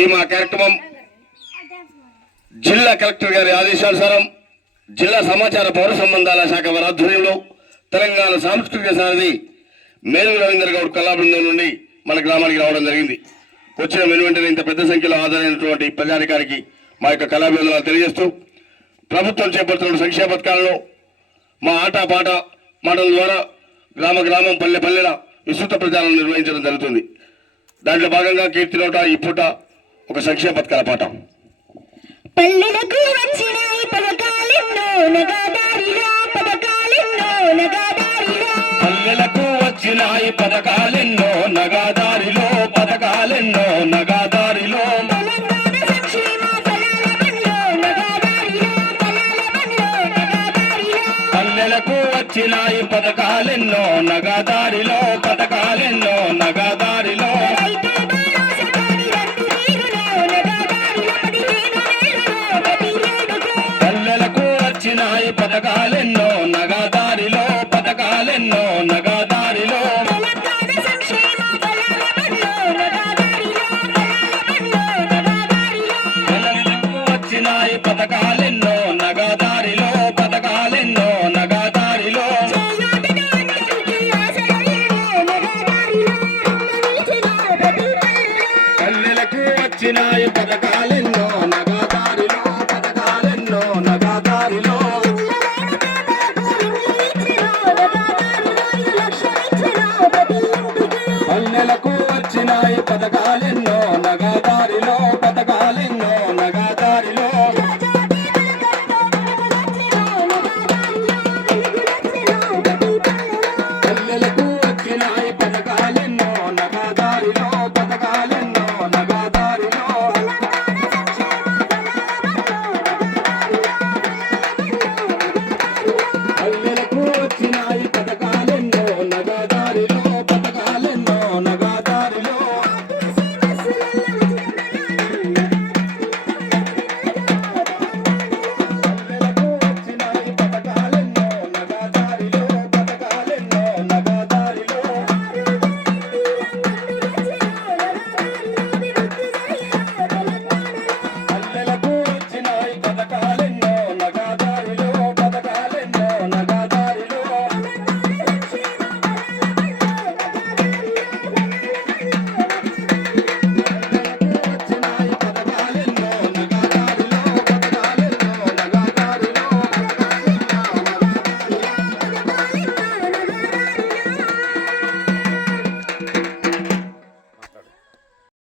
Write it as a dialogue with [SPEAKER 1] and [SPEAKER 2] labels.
[SPEAKER 1] ఈ మా కార్యక్రమం జిల్లా కలెక్టర్ గారి ఆదేశానుసారం జిల్లా సమాచార పౌర సంబంధాల శాఖ వారి ఆధ్వర్యంలో తెలంగాణ సాంస్కృతిక సారథి మేలు రవీంద్ర గౌడ్ కళా బృందం నుండి మన గ్రామానికి రావడం జరిగింది. వచ్చిన వెనువెంటనే ఇంత పెద్ద సంఖ్యలో హాజరైనటువంటి ప్రజానికానికి మా యొక్క కళాభివందనాలు తెలియజేస్తూ ప్రభుత్వం చేపడుతున్న సంక్షేమ పథకాలలో మా ఆట పాట మాటల ద్వారా గ్రామ గ్రామం పల్లె పల్లెల విస్తృత ప్రచారం నిర్వహించడం జరుగుతుంది. దాంట్లో భాగంగా కీర్తిలోట ఈ పూట ఒక సంక్షేమ పథకాల పాట
[SPEAKER 2] పల్లెలకు వచ్చిన ఈ పథకాలెన్నో నగదారిలో పథకాలెన్నో నగదారిలో.
[SPEAKER 3] పల్లెలకు వచ్చిన ఈ పథకాలెన్నో నగాదారిలో పథకాలెన్నో నగాదారిలో.
[SPEAKER 2] తెలంగాణ సంక్షేమ ఫలాల బండ్లో నగదారిలో ఫలాల బండ్లో నగదారిలో.
[SPEAKER 3] పల్లెలకు వచ్చిన ఈ పథకాలెన్నో నగాదారిలో పథకాలెన్నో నగాదారిలో. పథకాలెన్నో నగాదారిలో పథకాలెన్నో నగాదారిలో.
[SPEAKER 2] వచ్చినాయి పథకాలెన్నో నగాదారిలో పథకాలెన్నో నగాదారిలో.
[SPEAKER 3] పల్లెలకు వచ్చినాయి పథకాలెన్నో